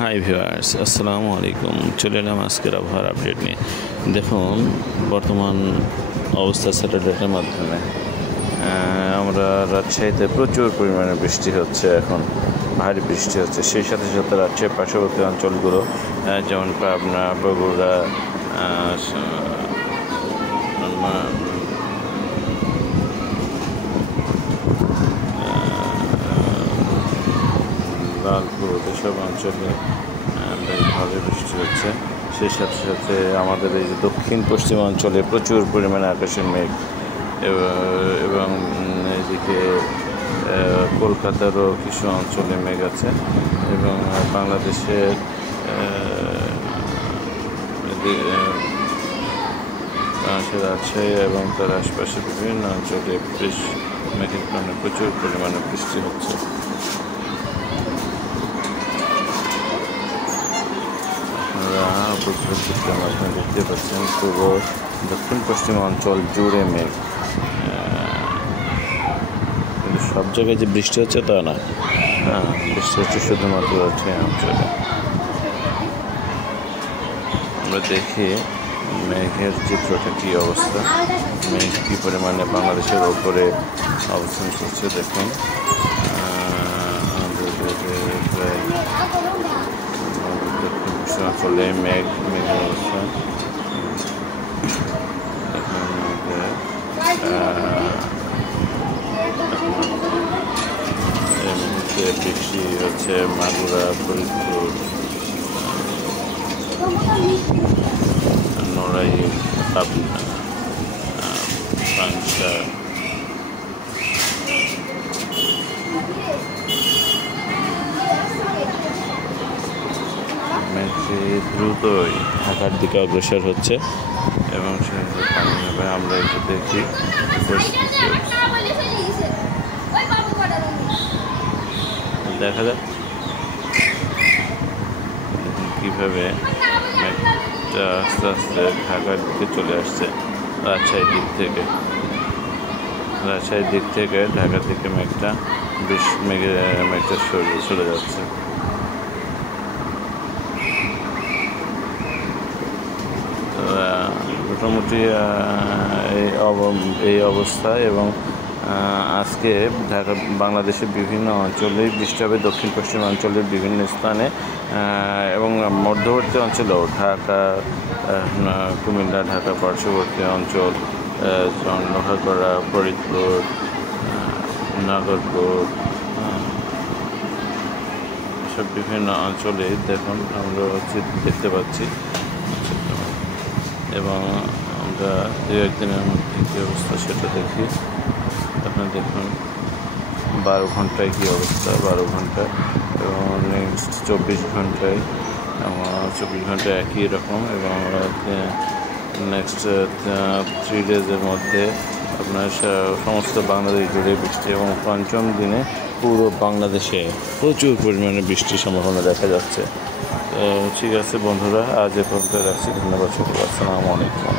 Hi viewers, আসসালামু আলাইকুম। চলে এলাম আজকের আবহাওয়ার আপডেট নিয়ে। দেখুন বর্তমান অবস্থা স্যাটেলাইটের মাধ্যমে আমরা রাজশাহীতে প্রচুর পরিমাণে বৃষ্টি হচ্ছে, এখন ভারী বৃষ্টি হচ্ছে। সেই সাথে সাথে রাজশাহীর পার্শ্ববর্তী অঞ্চলগুলো যেমন পাবনা, বগুড়া, লালপুর, এসব অঞ্চলে ভারী বৃষ্টি হচ্ছে। সেই সাথে সাথে আমাদের এই যে দক্ষিণ পশ্চিম অঞ্চলে প্রচুর পরিমাণে আকাশের মেঘ, এবং এদিকে কলকাতারও কিছু অঞ্চলে মেঘ আছে, এবং বাংলাদেশের রাজশাহী এবং তার আশপাশের বিভিন্ন অঞ্চলে বেশ মেঘের কারণে প্রচুর পরিমাণে বৃষ্টি হচ্ছে। আপনারা দেখতে পাচ্ছেন পুরো দক্ষিণ পশ্চিম অঞ্চল জুড়ে মেঘ, কিন্তু সব জায়গায় যে বৃষ্টি হচ্ছে তা না। বৃষ্টি হচ্ছে শুধুমাত্র এই অঞ্চলে। আমরা দেখি মেঘের চিত্রটা কী অবস্থা, মেঘ কী পরিমাণে বাংলাদেশের ওপরে অবস্থান করছে। দেখুন অঞ্চলে মেঘের অবস্থা। এই মুহূর্তে বৃষ্টি হচ্ছে মাগুরা, ফরিদপুর, নড়াইল, পাবনা, পাংশা, মেঘটি দ্রুতই ঢাকার দিকে অগ্রসর হচ্ছে, এবং আমরা একটু দেখি দেখা যাক কীভাবে মেঘটা আস্তে আস্তে ঢাকার দিকে চলে আসছে। রাজশাহীর দিক থেকে ঢাকার দিকে মেঘটা সরিয়ে চলে যাচ্ছে। মোটামুটি এই অবস্থা, এবং আজকে বাংলাদেশের বিভিন্ন অঞ্চলেই বৃষ্টি হবে, দক্ষিণ পশ্চিম অঞ্চলের বিভিন্ন স্থানে, এবং মধ্যবর্তী অঞ্চলেও ঢাকা, কুমিল্লা, ঢাকা পার্শ্ববর্তী অঞ্চল, লোহাগড়া, ফরিদপুর, নাগরপুর, সব বিভিন্ন অঞ্চলে দেখুন আমরা দেখতে পাচ্ছি। এবং আমরা দু একদিনের মধ্যে কী অবস্থা সেটা দেখি। আপনারা দেখুন 12 ঘন্টায় কী অবস্থা, 12 ঘন্টা, এবং নেক্সট 24 ঘন্টায় একই রকম, এবং নেক্সট 3 ডেজের মধ্যে আপনার সমস্ত বাংলাদেশ জুড়ে বৃষ্টি, এবং পঞ্চম দিনে পুরো বাংলাদেশে প্রচুর পরিমাণে বৃষ্টির সম্ভাবনা দেখা যাচ্ছে। তো ঠিক আছে বন্ধুরা, আজ এ পর্যন্ত রাখছি। ধন্যবাদ সকলকে। আসসালামু আলাইকুম।